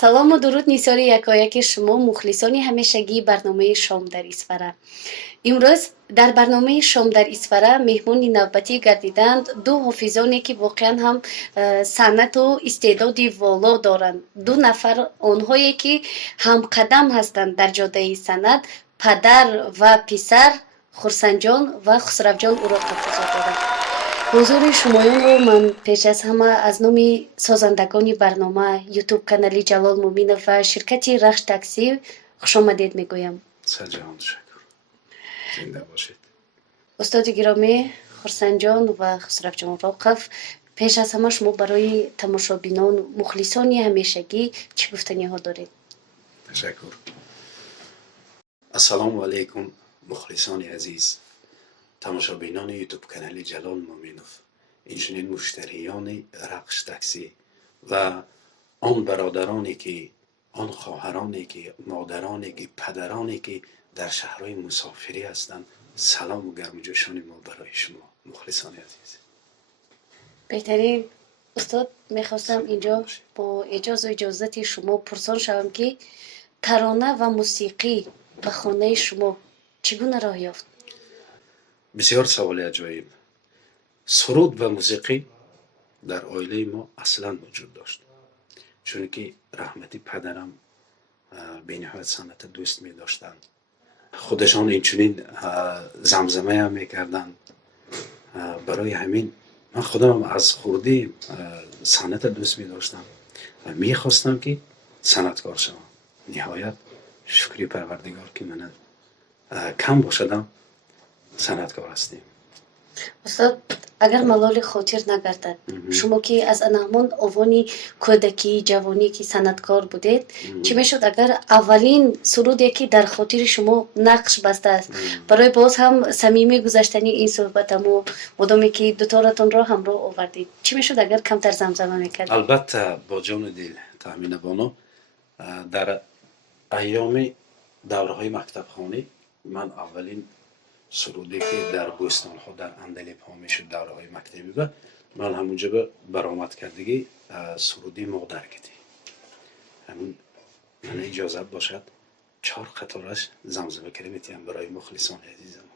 салому дуруд нисёри якояки шумо мухлисони ҳамешагии барномаи шом дар исфара. имрӯз дар барномаи шом дар исфара меҳмони навбатӣ гардиданд ду ҳофизоне ки воқеан ҳам санъату истеъдоди воло доранд. Ду нафар онҳое ки ҳамқадам ҳастанд дар ҷоддаи санъат, падар ва писар Хурсанҷон ва Хусравҷон уро тафузот доданд. ҳузури шумоёнро ман пеш аз ҳама аз номи созандагони барнома, ютуб канали Ҷалол Муъминов ва ширкати Рахш таксӣ хушомадед мегӯям. саҷон шукр. зинда бошед. устоди гиромӣ Хурсанҷон ва Хусравҷон Воқиф, пеш аз ҳама шумо барои тамошобинон, мухлисони ҳамешагӣ чӣ гуфтаниҳо доред? ташаккур. ассалому алайкум мухлисони азиз, тамошобинони ютуб канали Ҷалол Муъминов, инчунин муштариёни Рахш таксӣ ва он бародароне ки, он хоҳароне ки, модароне ки, падароне ки дар шаҳрҳои мусофирӣ ҳастанд, салому гармуҷӯшони мо барои шумо мухлисони азиз. беҳтарин устод, мехостам инҷо бо эҷозу иҷозати шумо пурсон шавам ки тарона ва мусиқӣ ба хонаи шумо чӣ гуна роҳ ёфт? бисёр саволи аҷоиб. суруд ва мусиқӣ дар оилаи мо аслан вуҷуд дошт, чунки раҳмати падарам бениҳоят санъата дӯст медоштанд. худашон инчунин замзамаям мекарданд. барои ҳамин ман худамам аз хурдӣ санъата дӯст медоштам ва мехостам ки санъаткор шавам. ниҳоят шукри парвардигор ки мана кам бошадам санъаткор ҳастем. устод, агар малоли хотир нагардад, шумо ки аз анаҳмон овони кӯдакӣ, ҷавонӣ ки санъаткор будед, чӣ мешуд агар аввалин суруде ки дар хотири шумо нақш бастааст, барои боз ҳам самимӣ гузаштани ин суҳбатаму мудоме ки дутаратонро ҳамроҳ овардид, чӣ мешуд агар камтар замзама мекардед? албатта бо ҷону дил таъминабоно, дар айёми давраҳои мактабхонӣ ман аввалин суруде ки дар бӯстонҳо, дар андалебҳо мешуд давраҳои мактаби ба ман ҳамунҷа ба баромад кардагӣ суруди модаргидӣ. ҳамин мана иҷозат бошад 4 қатораш замзамакарӣ метиҳам барои мухлисони азизам.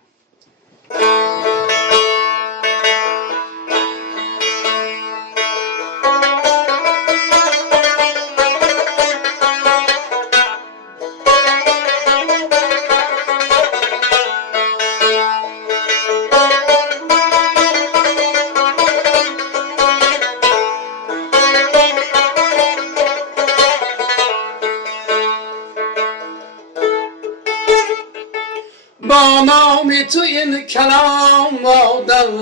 با نام تو این کلام آدم،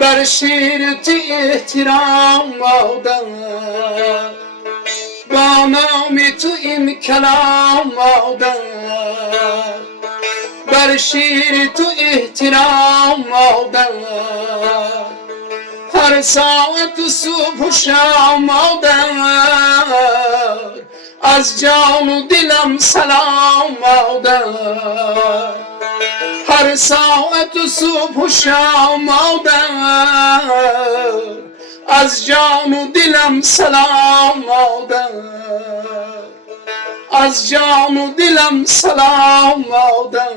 بر شیر تو احترام آدم. با نام تو این کلام آدم، بر شیر تو احترام آدم. هر ساعت صبح و شام آدم، از جان و دلم سلام آدم. هر ساعت صبح و شام آدم، از جان و دلم سلام آدم. از جان و دلم سلام آدم.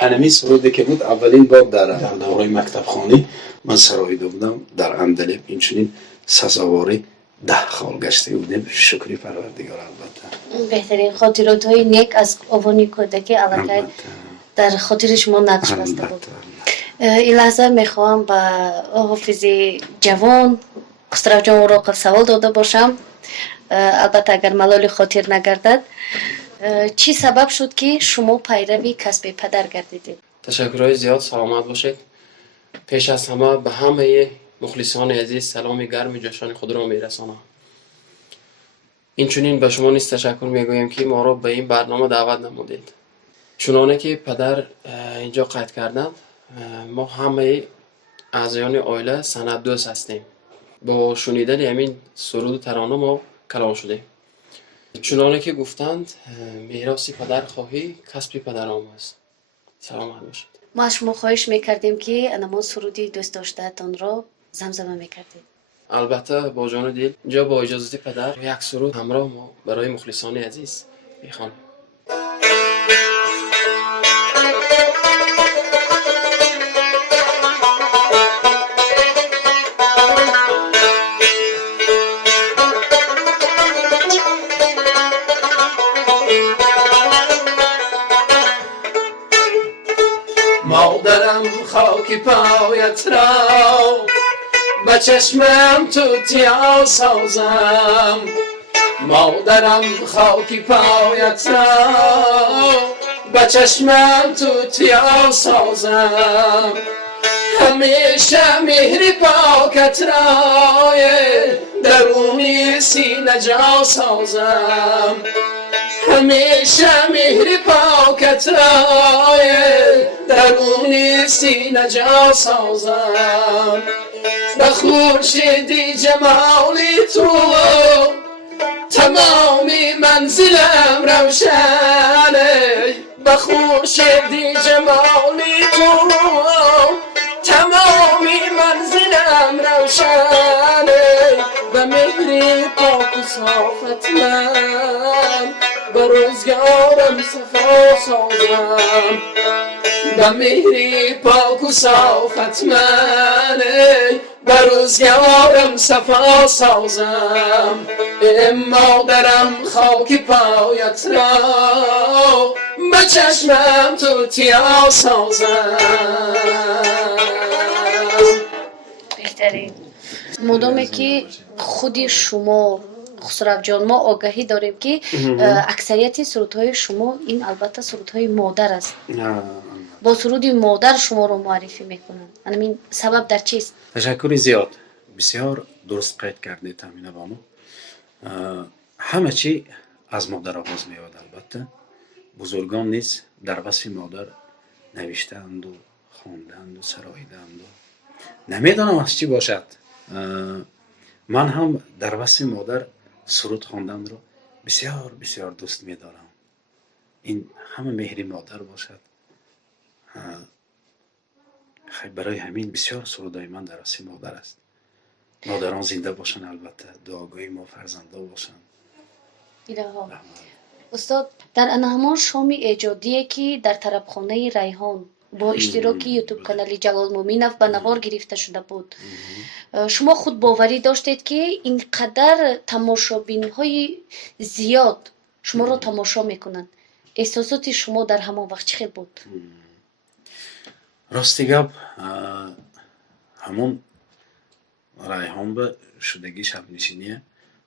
انمی سروده که بود اولین بار در دوره‌ی مکتبخانه من سراییده بودم در اندلب، اینچنین سزاواری 10 خال گشته بودیم. شکری پروردگار. البته بهترین خاطرات‌های نیک از اوانی کودکی علاقه در خاطر شما نقش بسته بود. این لحظه میخوام با حافظ جوان خسروجان وراقف سوال داده باشم. البته اگر ملال خاطر نگردد، چی سبب شد که شما پیروی کسب پدر گردیدید؟ تشکرهای زیاد، سلامت باشید. پیش از همه به همه مخلصان عزیز سلام گرم جوشان خود را میرسانم. اینچنین به شما نیز تشکر میگویم که ما را به این برنامه دعوت نمودید. چنانه که پدر اینجا قید کردند، ما همه اعضایان عائله سند دوست هستیم. با شنیدن همین سرود و ترانه ما کلام شدیم. چنانه که گفتند، میراث پدر خواهی کسب پدرام است. سلامت باشید. ما از شما خواهش میکردیم که انمان سرودی دوست داشتهتان را زمزمه میکردید؟ البته با جان و دل. اینجا با اجازه پدر یک سرود همراه ما برای مخلصان عزیز میخوانم. مادرم خاک پایت را به چشمم توتیا سازم، مادرم خاک پایت را به چشمم توتیا سازم، همیشه مهر پاکت را درونی سینه جا سازم، همیشه مهر پاکت را درونی سینه جا سازم، به خورشیدی جمالی تو تمامی منزلم روشنه، به خورشیدی جمالی تو تمامی منزلم روشنه، به مهری پاک و صافت من به روزگارم صفا سازم، به مهری پاک و صافت من به روزگارم صفا سازم، مادرم خاک پایت را به چشمم توتیا سازم. بهترین. مادامی که خودی شما خسرو جان ما آگاهی داریم که اکثریت سرودهای شما این البته سرودهای مادر است. با سرود مادر شما رو معرفی میکنن. همین سبب در چیست؟ تشکر زیاد. بسیار درست قید کردید تامینه بانو. همه چی از مادر آغاز میاد. البته بزرگان نیز در وصف مادر نوشتند و خواندند و سراییدند و نمیدانم از چی باشد. من هم در وصف مادر سرود خواندن رو بسیار بسیار دوست میدارم. این همه مهری مادر باشد. خیلی برای همین بسیار سرودای من در وصف مادر است. مادران زنده باشن، البته دعاگوی ما فرزنده باشن. ایرها. استاد در انهمان شامی ایجادیه که در طربخانه ریحان با اشتراک یوتیوب کانال جلال مومینов به نوار گرفته شده بود. شما خود باوری داشتید که اینقدر تماشابین های زیاد شما رو تماشا میکنند. احساسات شما در همان وقت چه بود؟ راستی گپ همون ریحان به شدگی شب نشینیه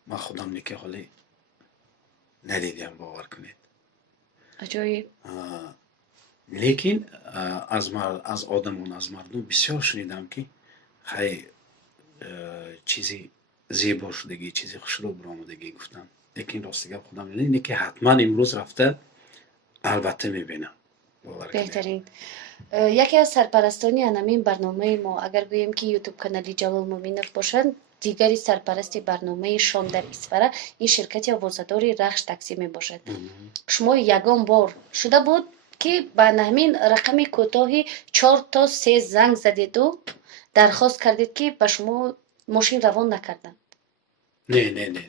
من خودم نیکه حالی ندیدیم، باور کنید. عجایب. لیکن از آدمان از مردم بسیار شنیدم که خیلی چیزی زیبا شدگی چیزی خوشرو برآمدگی گفتن. لیکن راستی گپ خودم اینه که حتما امروز رفته البته میبینم. بهترین. یکی از سرپرستانی همین برنامه ما اگر گوییم که یوتیوب کانال جلال مومینов باشند، دیگری سرپرست برنامه شام در اسفره این شرکت آوازه‌داری رخش تاکسی می باشد. شما یگان بار شده بود که به همین رقم کوتاهی 4 تا 3 زنگ زدید و درخواست کردید که به شما ماشین روان نکردن. نه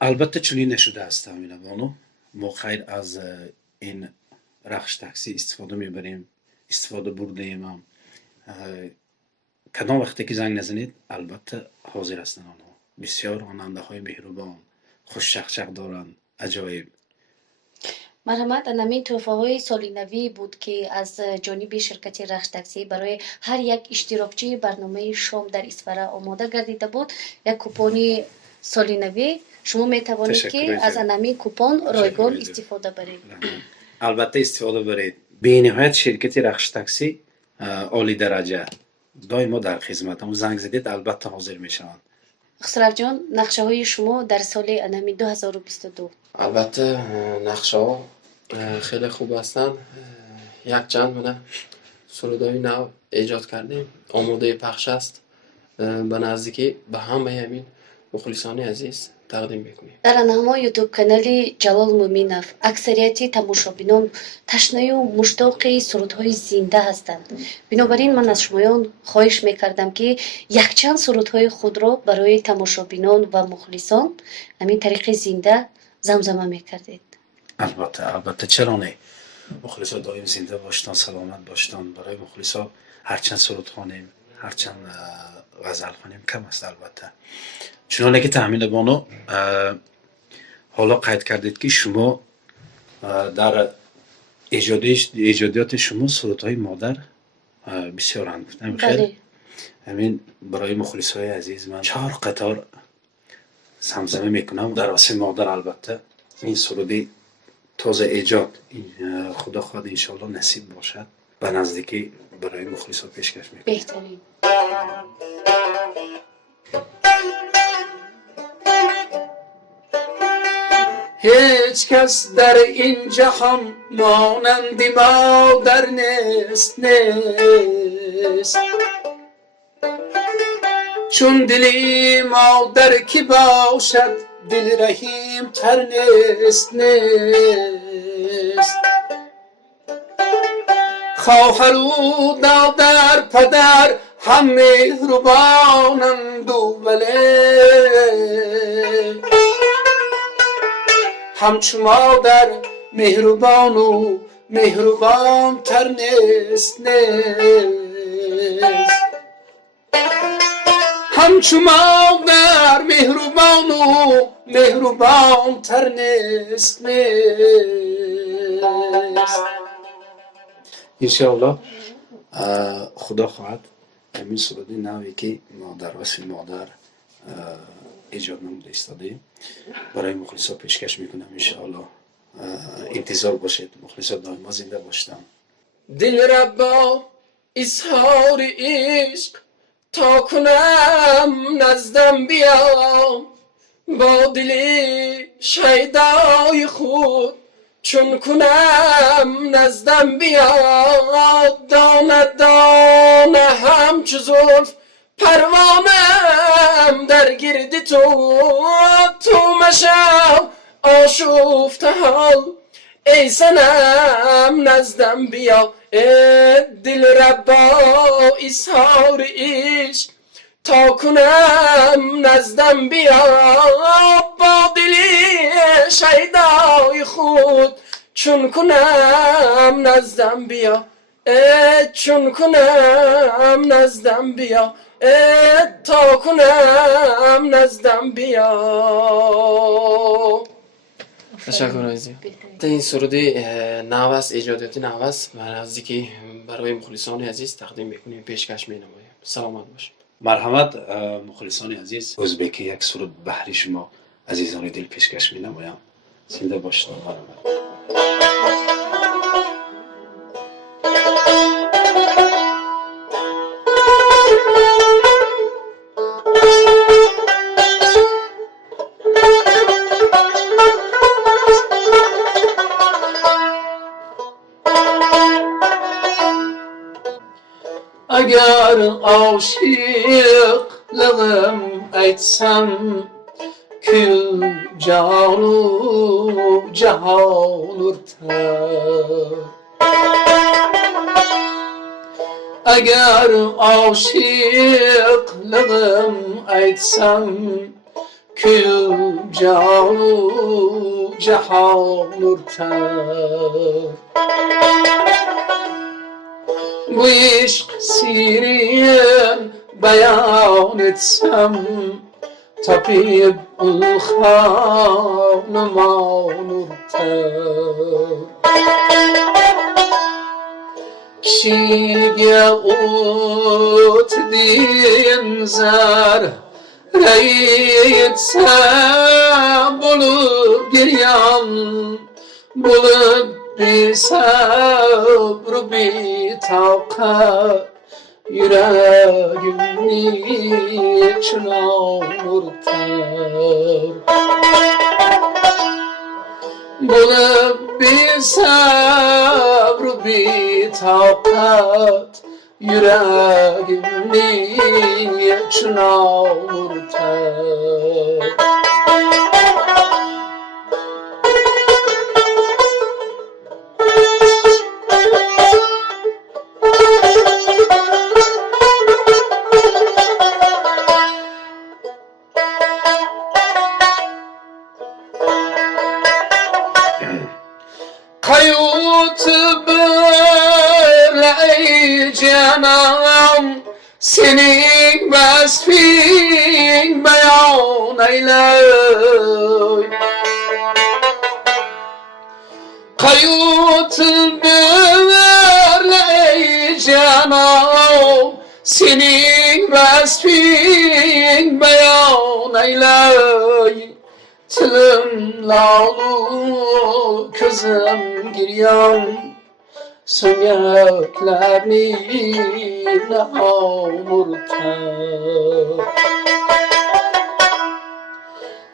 البته چنین نشده است تامینه بانو. ما خیر از این رخش تاکسی استفاده میبریم، استفاده برده ایم هم. کدام وقتی که زنگ نزنید البته حاضر هستند آنها. بسیار راننده های مهربان، خوش شخشق دارند، عجایب. مرحمت همین تحفه های سالی نوی بود که از جانب شرکت رخش تاکسی برای هر یک اشتراکچی برنامه شام در اسفره آماده گردیده بود. یک کوپون سالی نوی شما می توانید که از همین کوپون رایگان استفاده برید. البته استفاده برید. به نهایت شرکت رخش تاکسی عالی درجه، دائما در خدمت هم. زنگ زدید البته حاضر میشوند. خسرو جان نقشه های شما در سال انمی 2022؟ البته نقشه ها خیلی خوب هستند. یک چند مونه سرودای نو ایجاد کردیم، آماده پخش است. به نزدیکی به همه همین مخلصان عزیز تقدیم میکنیم. дар анҳамо ютуб канали Ҷалол Мӯминов аксарияти тамошобинон ташнаю муштоқи сурудҳои зинда ҳастанд. Бинобар ин ман аз шумоён хоҳиш мекардам ки якчанд сурудҳои худро барои тамошобинон ва мухлисон ҳамин тариқи зинда замзама мекардед. البته چرا نه مخلصا دائم زنده باشتن سلامت باشتن برای مخلصا هرچند سرود خوانیم هرچند غزل خوانیم کم است البته چنانه که تحمیل بانو حالا قید کردید که شما در ایجادیات شما سرودهای مادر بسیارند بله. همین برای مخلصای عزیز من 4 قطار زمزمه میکنم در واسه مادر البته این سرودی تازه ایجاد خدا خواهد انشالله نصیب باشد به نزدیکی برای مخلصا پیشکش میکنم. بهترین هیچ کس در این جهان مانند مادر نیست چون دلی مادر کی باشد دل رحیم تر نیست خواهر و دادر پدر هم مهربانند ولی همچو مادر مهربان و مهربان تر نیست همچو مادر مهربان و مهربان تر نیست انشاءالله خدا خواهد همین سرودی نوی که مادر واسه مادر ایجاد نموده ایستاده برای مخلصا پیشکش میکنم انشاءالله انتظار باشید مخلصا دائما زنده باشتم دل را با اظهار عشق تا کنم نزدم بیام با دل شیدای خود چون کنم نزدم بیاد دانه دانه همچو زلف پروانم در گرد تو مشو آشفته حال ای سنم نزدم بیا دل ربا اظهار عشق تا کنم نزدم بیا با دلی شیدای خود چون کنم نزدم بیا چون کنم نزدم بیا تا کنم نزدم بیا تشکر عزیزی. این سرودی نو است ایجادیاتی نو است و نزدیکی برای مخلصان عزیز تقدیم میکنیم پیشکش مینماییم. سلامت باشید. مرحمت مخلصان عزیز ازبکی یک سرود بحری شما عزیزان دل پیشکش مینمایم زنده باشید. مرحمت اگر عاشقلığım etsem kül canu cahan urtar eğer aşıklığım etsem kül canu cahan urtar bu işk sirin beyan etsem tabip ul hanıman urtar kişiye ut din zar reyitsem bulup giryan bulup bir sabr bir takat yüreğimni çınavurtar bulup bir sabr bir takat yüreğimni çün ağırtar. Kayut böyle canım, senin vasfin beyan eyley. Kayut böyle canım, senin vasfin beyan eyley. Tilim lalu közüm giryan, söngeklerini avurtar.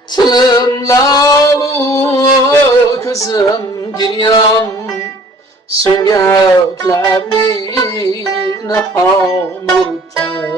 Tilim lalu közüm giryan, söngeklerini avurtar.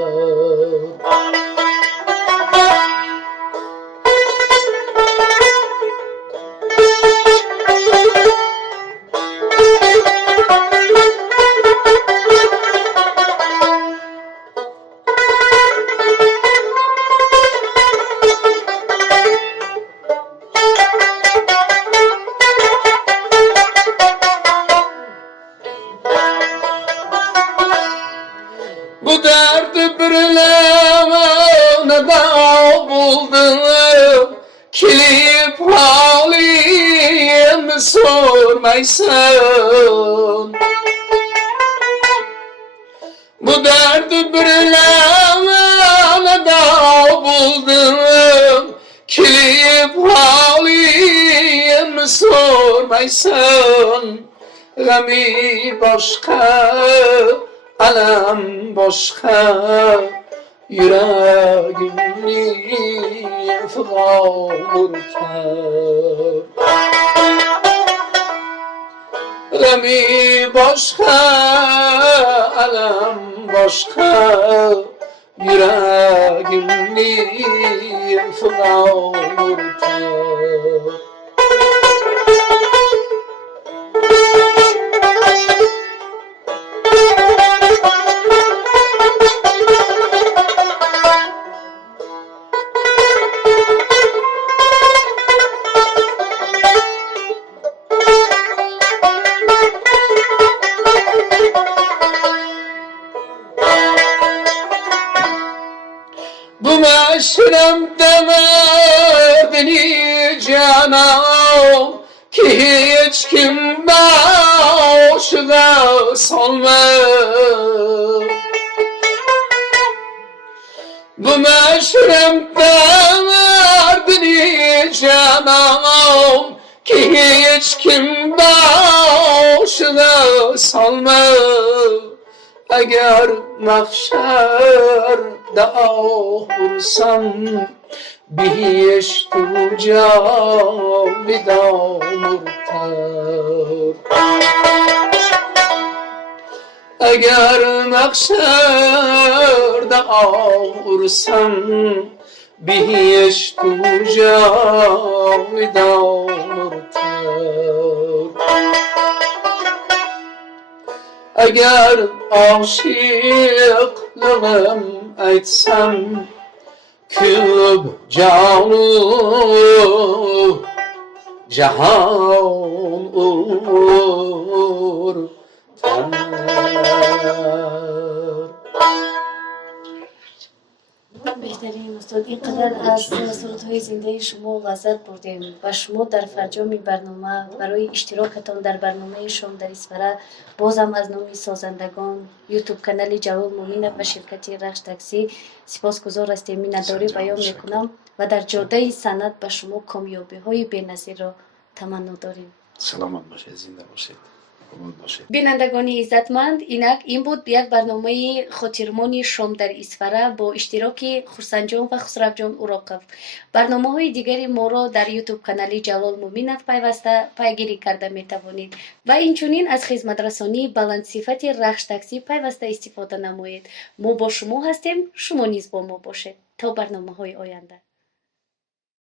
Bu derdi birlemene da buldum, kilip halimi sormaysın. Bu derdi birlemene da buldum, kilip halimi sormaysın. Gami başka, alem başka, yüreğimni fıgavurtar. Gami başka, alem başka, yüreğimni fıgavurtar. Bu meşrem demedini canım, ki hiç kim başına salmaz. Bu meşrem demedini canım, ki hiç kim başına salmaz. Eğer mahşerde ağırsam, bihiş tuca vidamurtar. Eğer mahşerde ağırsam, bihiş tuca vidamurtar. Eğer aşıklığım etsem, küb canı cihan olur ter. بهترین استاد اینقدر از سرودهای زنده شما لذت بردیم و شما در فرجام برنامه برای اشتراکتان در برنامه شام در اسفره بازم از نام سازندگان یوتیوب کانال جوال مومینه و شرکت رخش تاکسی سپاسگزار هستیم. میnnetdاری بیان میکنم و در جاده صنعت به شما کامیابی های بی‌نظیر را تمنا داریم. سلامت باشید، زنده باشید. обод бошед. бинандагони иззатманд, инак ин буд як барномаи хотирмони шом дар Исфара бо иштироки Хурсанҷон ва Хусравҷон Уроқов. барномаҳои дигари моро дар YouTube канали Ҷалол Муминов пайваста пайгирӣ карда метавонед ва инчунин аз хизматрасонии баландсифати Рахш таксӣ пайваста истифода намоед. мо бо шумо ҳастем, шумо низ бо мо бошед. То барномаҳои оянда.